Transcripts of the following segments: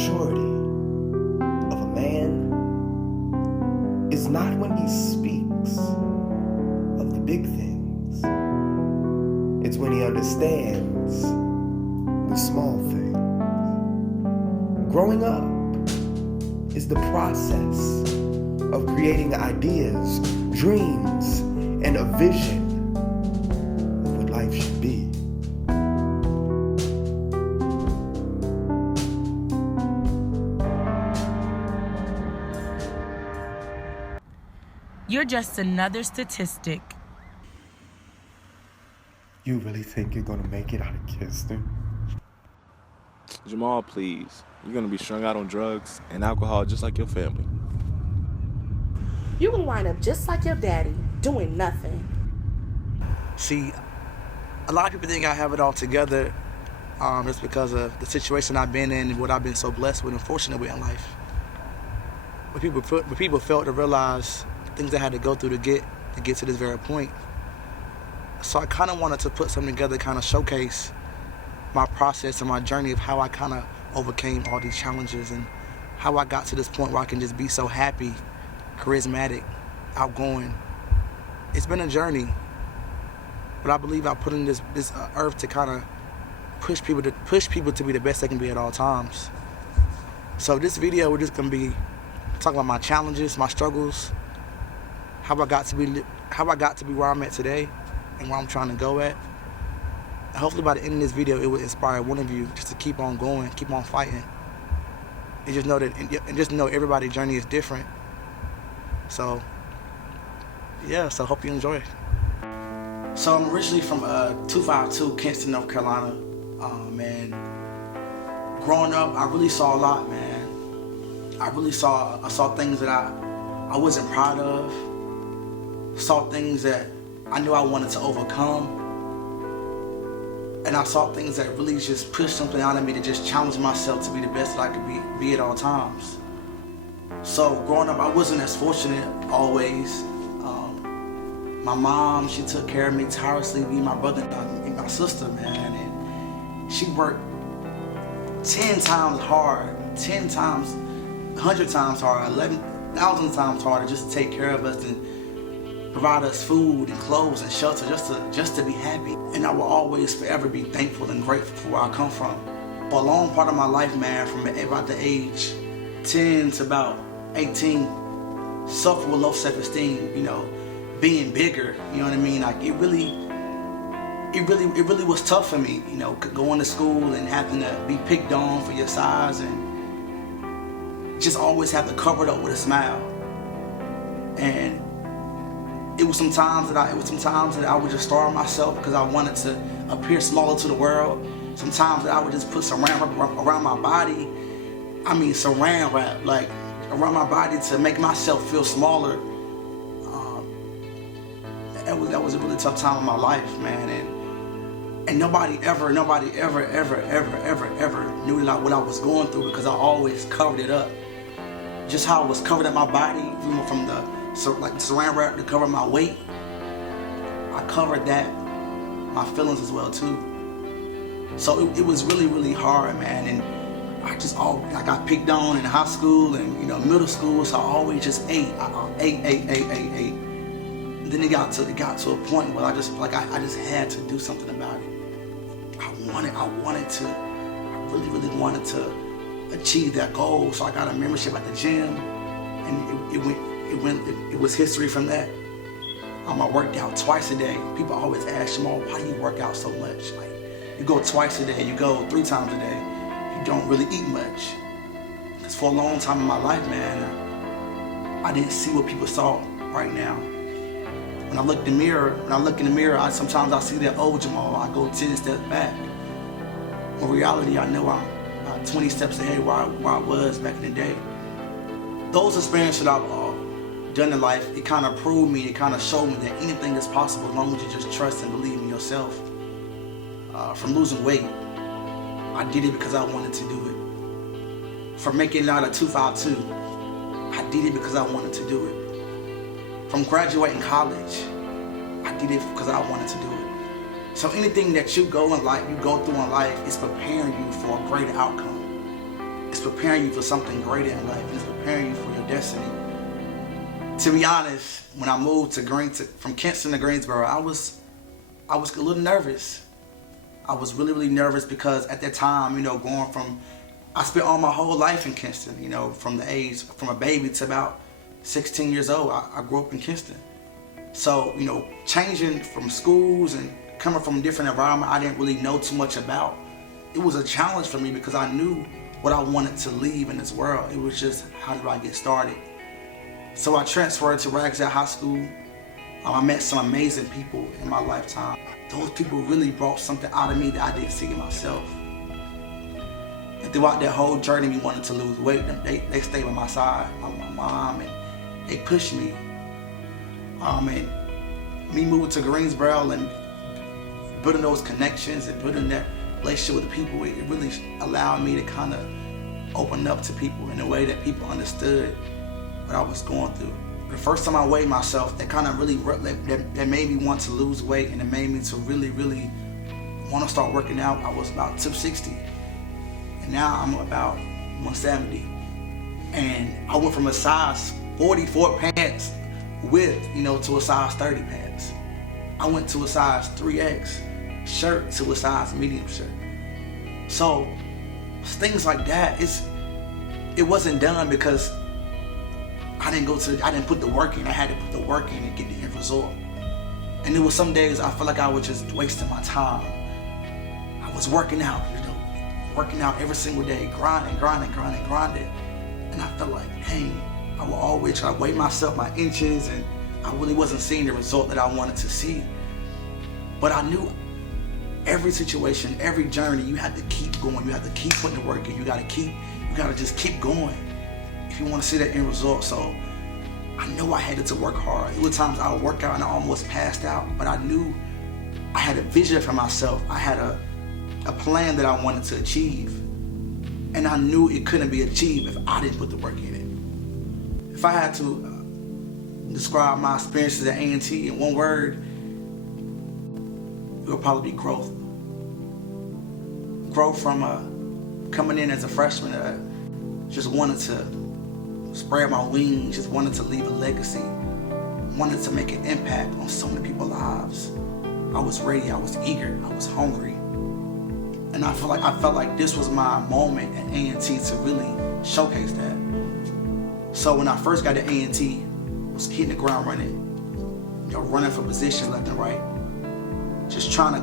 maturity of a man is not when he speaks of the big things. It's when he understands the small things. Growing up is the process of creating ideas, dreams, and a vision of what life should be. You're just another statistic. You really think you're gonna make it out of Kirsten? Jamal, please. You're gonna be strung out on drugs and alcohol just like your family. You will wind up just like your daddy, doing nothing. See, a lot of people think I have it all together just because of the situation I've been in and what I've been so blessed with and fortunate with in life. But people failed to realize things I had to go through to get to this very point. So I kind of wanted to put something together, kind of showcase my process and my journey of how I kind of overcame all these challenges and how I got to this point where I can just be so happy, charismatic, outgoing. It's been a journey, but I believe I put in this earth to kind of push people to be the best they can be at all times. So this video, we're just gonna be talking about my challenges, my struggles, how I got to be where I'm at today, and where I'm trying to go at. And hopefully by the end of this video, it will inspire one of you just to keep on going, keep on fighting, and just know everybody's journey is different. So yeah, so hope you enjoy it. So I'm originally from 252 Kinston, North Carolina. Man, growing up, I really saw a lot, man. I saw things that I wasn't proud of. Saw things that I knew I wanted to overcome. And I saw things that really just pushed something out of me to just challenge myself to be the best that I could be at all times. So growing up, I wasn't as fortunate always. My mom, she took care of me tirelessly, me, my brother, and my sister, man. And she worked 10 times hard, 10 times, 100 times hard, 11,000 times harder just to take care of us and provide us food and clothes and shelter just to be happy. And I will always forever be thankful and grateful for where I come from. For a long part of my life, man, from about the age 10 to about 18, suffer with low self-esteem, being bigger, you know what I mean? Like it really was tough for me, going to school and having to be picked on for your size and just always have to cover it up with a smile. And it was some times that I would just starve myself because I wanted to appear smaller to the world. Sometimes that I would just put saran wrap around my body. I mean saran wrap, like around my body to make myself feel smaller. That was a really tough time in my life, man. And nobody ever knew what I was going through because I always covered it up. Just how I was covered up my body, from the saran wrap to cover my weight. I covered that, my feelings as well too. So it was really, really hard, man. And I got picked on in high school and middle school, so I always just ate. I ate. And then it got to a point where I just had to do something about it. I really wanted to achieve that goal. So I got a membership at the gym, and it was history from that. I worked out twice a day. People always ask, Jamal, why do you work out so much? Like, you go twice a day, you go 3 times a day. You don't really eat much. Because for a long time in my life, man, I didn't see what people saw right now. When I look in the mirror, sometimes I see that old Jamal. I go 10 steps back. In reality, I know I'm about 20 steps ahead where I was back in the day. Those experiences that I've done in life, it kind of proved me, it kind of showed me that anything is possible as long as you just trust and believe in yourself. From losing weight, I did it because I wanted to do it. From making it out of 252, I did it because I wanted to do it. From graduating college, I did it because I wanted to do it. So anything that you go through in life is preparing you for a greater outcome. It's it's preparing you for something greater in life. It's preparing you for your destiny. To be honest, when I moved from Kinston to Greensboro, I was a little nervous. I was really, really nervous because at that time, I spent all my whole life in Kinston, from a baby to about 16 years old. I grew up in Kinston. So, changing from schools and coming from a different environment I didn't really know too much about, it was a challenge for me because I knew what I wanted to leave in this world. It was just, how do I get started? So I transferred to Rags High School. I met some amazing people in my lifetime. Those people really brought something out of me that I didn't see in myself. And throughout that whole journey, we wanted to lose weight. They stayed by my side, my mom, and they pushed me. And me moving to Greensboro and building those connections and building that relationship with the people, it really allowed me to kind of open up to people in a way that people understood what I was going through. The first time I weighed myself, that kind of really, that made me want to lose weight, and it made me to really, really want to start working out. I was about 260, and now I'm about 170. And I went from a size 44 pants width, to a size 30 pants. I went to a size 3X shirt to a size medium shirt. So things like that, it wasn't done because I didn't put the work in. I had to put the work in and get the end result. And there was some days I felt like I was just wasting my time. I was working out every single day, grinding. And I felt like, dang, I would always try to weigh myself, my inches, and I really wasn't seeing the result that I wanted to see. But I knew every situation, every journey, you had to keep going. You have to keep putting the work in. You gotta just keep going if you want to see that end result. So I know I had to work hard. There were times I would work out and I almost passed out, but I knew I had a vision for myself. I had a plan that I wanted to achieve, and I knew it couldn't be achieved if I didn't put the work in it. If I had to describe my experiences at A&T in one word, it would probably be growth. Growth from coming in as a freshman, just wanted to spread my wings, just wanted to leave a legacy, wanted to make an impact on so many people's lives. I was ready, I was eager, I was hungry. And I felt like this was my moment at A&T to really showcase that. So when I first got to A&T, I was hitting the ground running, running for positions left and right, just trying to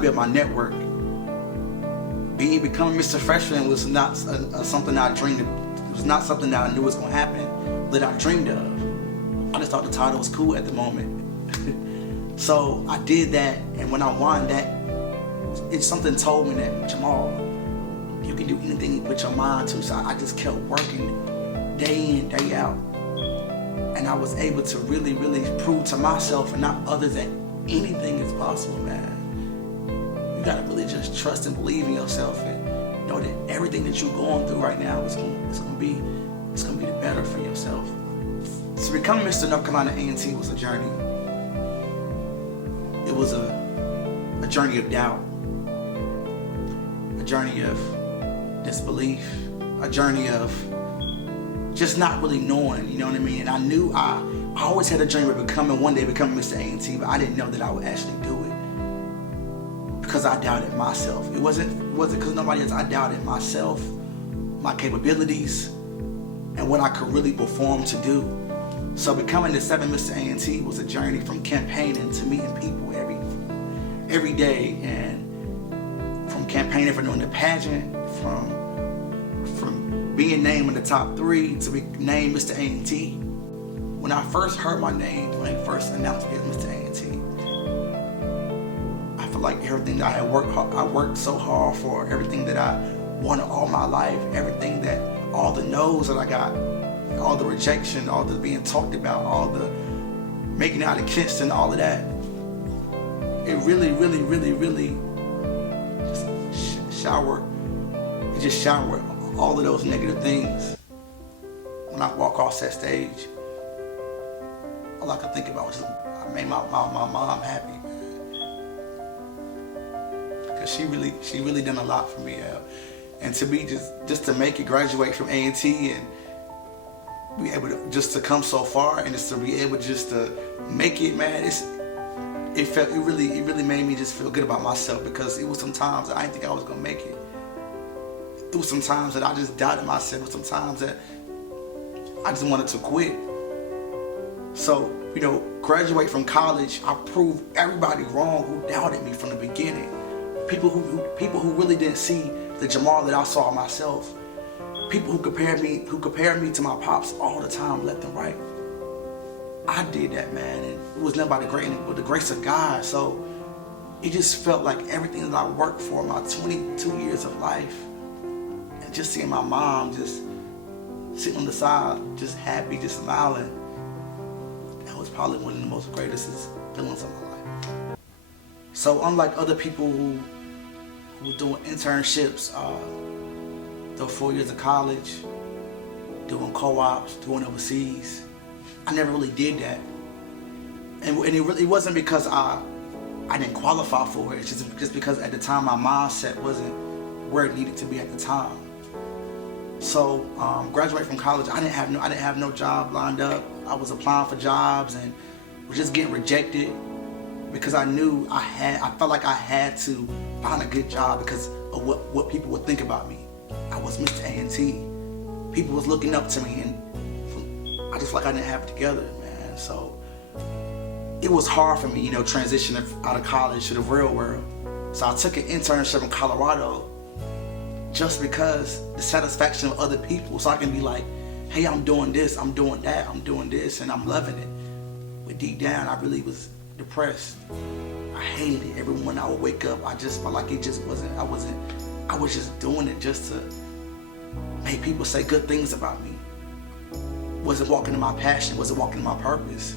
build my network. Becoming Mr. Freshman was not something I dreamed of. It was not something that I knew was going to happen, that I dreamed of. I just thought the title was cool at the moment. So I did that, and when I won that, something told me that, Jamal, you can do anything you put your mind to. So I just kept working day in, day out. And I was able to really, really prove to myself and not others that anything is possible, man. You gotta really just trust and believe in yourself and know that everything that you're going through right now is gonna be the better for yourself. To become Mr. North Carolina A&T was a journey. It was a journey of doubt, a journey of disbelief, a journey of just not really knowing, you know what I mean? And I knew I always had a dream of one day becoming Mr. A&T, but I didn't know that I would actually do it because I doubted myself. It wasn't because nobody else. I doubted myself, my capabilities, and what I could really perform to do. So becoming the 7th Mr. A&T was a journey from campaigning to meeting people every day, and from campaigning for doing the pageant, from being named in the top 3 to be named Mr. A&T. When I first heard my name, when they first announced me as Mr. A&T, I felt like everything that I worked so hard for, everything that I wanted all my life, all the no's that I got, all the rejection, all the being talked about, all the making out of Kinston, all of that, it really, really, really, really just showered all of those negative things. When I walk off that stage, all I could think about was just, I made my mom happy, man. Because she really done a lot for me. And to be just to make it, graduate from A&T and be able to just to come so far, and just to be able just to make it, man, it really made me just feel good about myself, because it was some times that I didn't think I was gonna make it. It was some times that I just doubted myself. It was some times that I just wanted to quit. So, graduate from college, I proved everybody wrong who doubted me from the beginning. People who really didn't see the Jamal that I saw myself. People who compared me to my pops all the time, left and right. I did that, man, and it was nothing but the grace of God. So it just felt like everything that I worked for my 22 years of life, and just seeing my mom just sitting on the side, just happy, just smiling, that was probably one of the most greatest feelings of my life. So unlike other people who were doing internships, doing 4 years of college, doing co-ops, doing overseas, I never really did that. And it wasn't because I didn't qualify for it. It's just because at the time my mindset wasn't where it needed to be at the time. So graduating from college, I didn't have no job lined up. I was applying for jobs and was just getting rejected because I knew I felt like I had to find a good job because of what people would think about me. I was Mr. A&T. People was looking up to me, and I just felt like I didn't have it together, man. So it was hard for me, transitioning out of college to the real world. So I took an internship in Colorado just because the satisfaction of other people, so I can be like, hey, I'm doing this, I'm doing that, I'm doing this, and I'm loving it. But deep down, I really was depressed. I hated it. Every morning I would wake up, I just felt like it just wasn't, I was just doing it just to make people say good things about me. Wasn't walking in my passion, wasn't walking in my purpose.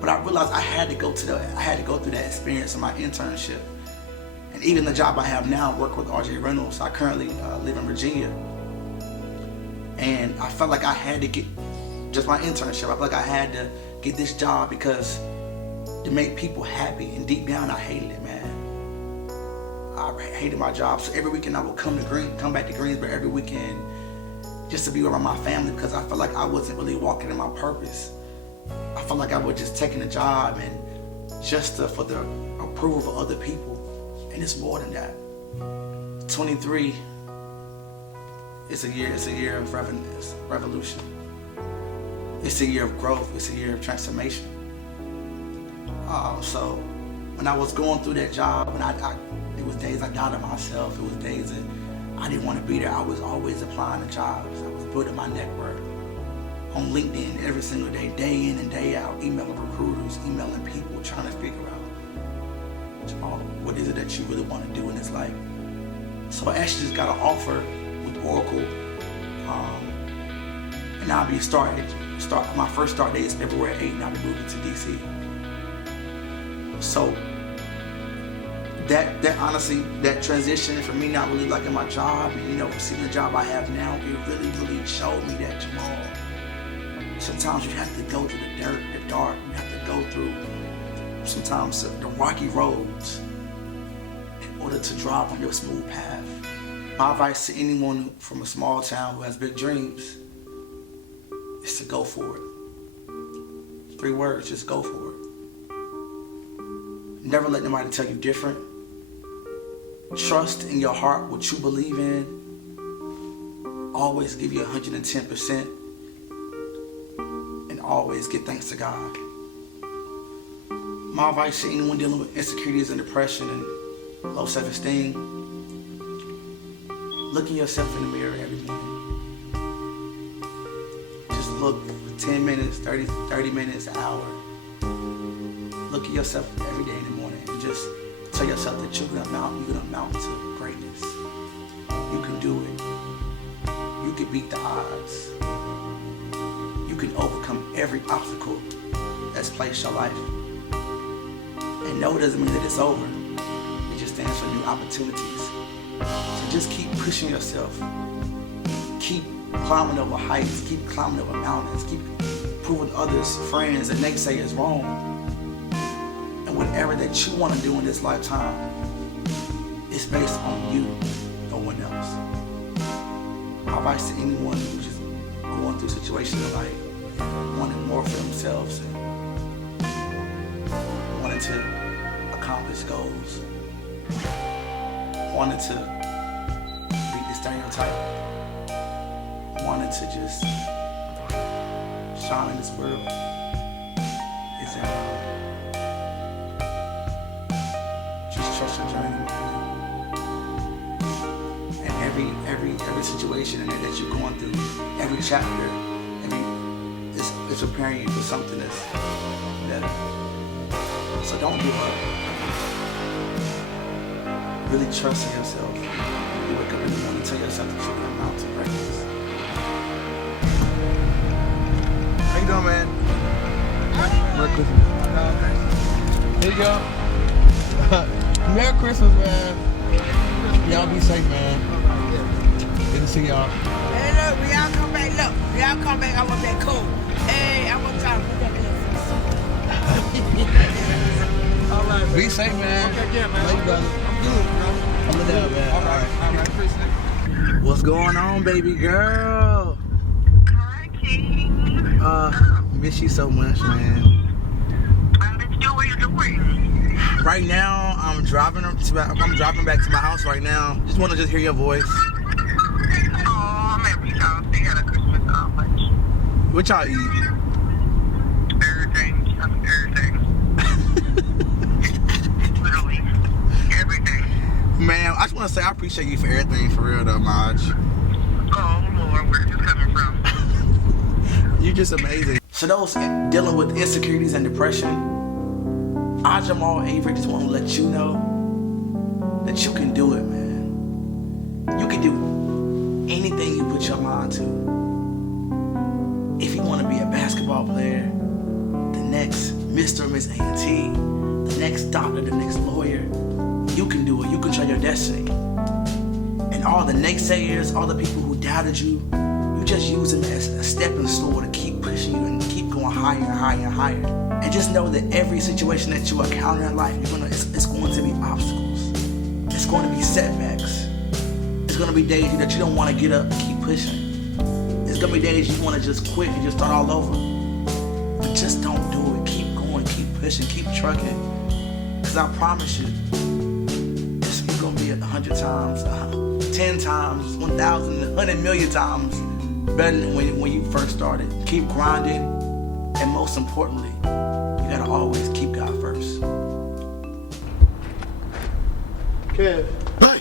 But I realized I had to go through that experience in my internship. And even the job I have now, I work with RJ Reynolds. I currently live in Virginia. And I felt like I had to get just my internship. I felt like I had to get this job because to make people happy. And deep down, I hated it, man. I hated my job. So every weekend I would come back to Greensboro every weekend just to be around my family, because I felt like I wasn't really walking in my purpose. I felt like I was just taking a job and just for the approval of other people. And it's more than that. 23, it's a year of revolution. It's a year of growth. It's a year of transformation. So when I was going through that job, and it was days I doubted myself. It was days that I didn't want to be there. I was always applying to jobs. I was building my network on LinkedIn every single day in and day out, emailing recruiters, emailing people, trying to figure out what is it that you really want to do in this life. So I actually just got an offer with Oracle, and I'll be my first start date is February 8th, and I'll be moving to DC. So that honestly, that transition for me not really liking my job, and receiving the job I have now, it really showed me that, Jamal, sometimes you have to go through the dirt, the dark. You have to go through sometimes the rocky roads in order to drive on your smooth path. My advice to anyone from a small town who has big dreams is to go for it. 3 words, just go for it. Never let nobody tell you different. Trust in your heart what you believe in. Always give you 110%. And always give thanks to God. My advice to anyone dealing with insecurities and depression and low self-esteem, look at yourself in the mirror every morning. Just look for 10 minutes, 30 minutes, an hour. Look at yourself every day in the morning and just tell yourself that you're gonna amount to greatness. You can do it. You can beat the odds. You can overcome every obstacle that's placed your life. And no doesn't mean that it's over. It just stands for new opportunities. So just keep pushing yourself. Keep climbing over heights. Keep climbing over mountains. Keep proving others, friends, and naysayers wrong. And whatever that you want to do in this lifetime, it's based on you, no one else. My advice to anyone who's just going through situations of like wanting more for themselves and wanting to accomplish goals, wanting to beat the stereotype, wanting to just shine in this world, is that just trust your journey. And every situation in there that you're going through, every chapter, it's preparing you for something that's better. So don't give up. Really trust in yourself. You wake up in the morning and tell yourself that you're going to amount to greatness. How you doing, man? Merry Christmas. There you go. Merry Christmas, man. Y'all be safe, man. Good to see y'all. Hey, look, when y'all come back, I want that cool. Hey, I want y'all to put that in. All right, man. Be safe, man. Okay, yeah, man. Love you, brother. I'm good, bro. I'm down, man. All right, appreciate it. What's going on, baby girl? Hi, King. Miss you so much, man. I missed you. What are you doing? Right now, I'm driving back to my house right now. Just want to hear your voice. Oh, I'm at your house. They had a Christmas lunch. What y'all eat? Everything. Everything. Literally. Everything. Man, I just want to say I appreciate you for everything, for real though, Maj. Oh, Lord, where's this coming from? You're just amazing. So those dealing with insecurities and depression, I, Jamal Avery, just want to let you know that you can do it, man. You can do anything you put your mind to. If you want to be a basketball player, the next Mr. or Miss A&T, the next doctor, the next lawyer, you can do it. You control your destiny. And all the naysayers, all the people who doubted you, you just use them as a stepping stool to keep pushing you and keep going higher and higher and higher. And just know that every situation that you encounter in life, it's going to be obstacles. It's going to be setbacks. It's going to be days that you don't want to get up and keep pushing. It's going to be days you want to just quit and just start all over. But just don't do it. Keep going, keep pushing, keep trucking. Because I promise you, it's going to be 100 times, 10 times, 1,000, 100 million times better than when you first started. Keep grinding, and most importantly, you gotta always keep God first. Kev. Hey!